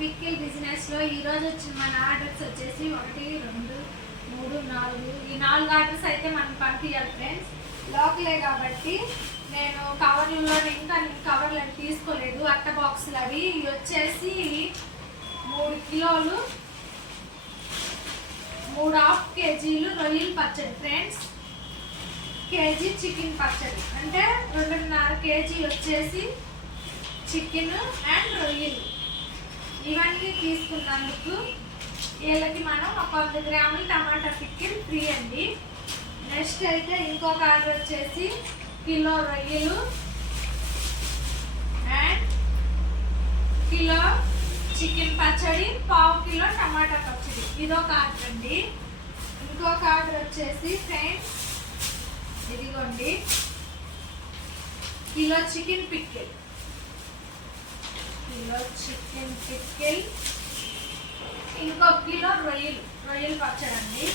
Pickle బిజినెస్లో ఈరోజు వచ్చిన మన ఆర్డర్స్ వచ్చేసి ఒకటి రెండు మూడు నాలుగు. ఈ నాలుగు ఆర్డర్స్ అయితే మనం పంపించాలి ఫ్రెండ్స్. లోకలే కాబట్టి నేను కవర్లలో ఇంకా నేను కవర్లు అవి తీసుకోలేదు. అట్ట బాక్సులు అవి. ఇవి వచ్చేసి మూడు కిలోలు మూడు హాఫ్ కేజీలు రొయ్యలు పచ్చడి ఫ్రెండ్స్. కేజీ చికెన్ పచ్చడి. అంటే రెండున్నర కేజీ వచ్చేసి చికెన్ అండ్ రొయ్యలు. ఇవన్నీ తీసుకున్నందుకు వీళ్ళకి మనం ఒక వంద గ్రాములు టమాటా పిక్కిల్ ఫ్రీ అండి. నెక్స్ట్ అయితే ఇంకొక ఆర్డర్ వచ్చేసి కిలో రొయ్యలు. అండ్ కిలో చికెన్ పచ్చడి పావు కిలో టమాటా పచ్చడి. ఇదొక ఆర్డర్ అండి. ఇంకొక ఆర్డర్ వచ్చేసి ఫ్రెండ్స్ ఇదిగోండి. Kilo chicken pickle. Kilo chicken pickle. ఇంకో కిలో రొయ్యలు రొయ్యలు పచ్చడండి.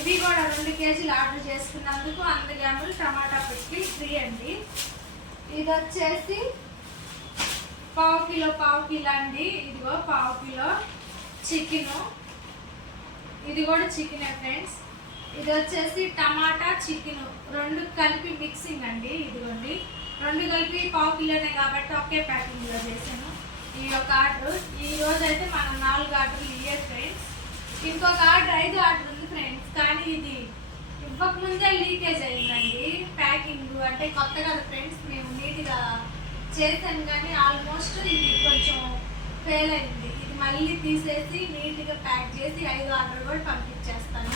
ఇవి కూడా రెండు కేజీలు ఆర్డర్ చేసుకున్నందుకు వంద గ్రాములు టమాటా పిక్కిల్ ఫ్రీ అండి. ఇది వచ్చేసి పావు కిలో పావు కిలో అండి. ఇదిగో పావు కిలో చికెను. ఇది కూడా చికెనే ఫ్రెండ్స్. ఇది వచ్చేసి టమాటా చికెన్. రెండు కలిపి మిక్సింగ్ అండి. ఇదిగోండి. రెండు కలిపి పావు కిలోనే కాబట్టి ఒకే ప్యాకింగ్లో చేశాను. ఈ యొక్క ఆర్డర్. ఈ రోజు అయితే మనం నాలుగు ఆర్డర్లు ఇయ్యే ఫ్రెండ్స్. ఇంకొక ఆర్డర్ ఐదు ఆర్డర్ ఉంది ఫ్రెండ్స్. కానీ ఇది ఇవ్వక ముందే లీకేజ్ అయిందండి ప్యాకింగ్. అంటే కొత్త కదా ఫ్రెండ్స్ మేము నీట్గా చేశాను కానీ ఆల్మోస్ట్ ఇది కొంచెం ఫెయిల్ అయింది. ఇది మళ్ళీ తీసేసి నీట్గా ప్యాక్ చేసి ఐదు ఆర్డర్ కూడా పంపించేస్తాను.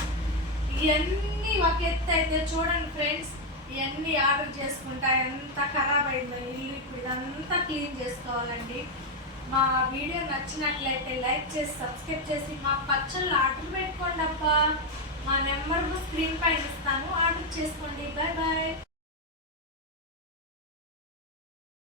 ఇవన్నీ ఒక ఎత్తు అయితే చూడండి ఫ్రెండ్స్. ఇవన్నీ ఆర్డర్ చేసుకుంటా ఎంత ఖరాబ్ అయిందో ఇల్లు ఇప్పుడు ఇదంతా క్లీన్ చేసుకోవాలండి. మా వీడియో నచ్చినట్లయితే లైక్ చేసి సబ్స్క్రైబ్ చేసి మా పచ్చళ్ళు ఆర్డర్ పెట్టుకోండి అబ్బా. మా నెంబర్ స్క్రీన్ పైన ఇస్తాను. ఆర్డర్ చేసుకోండి.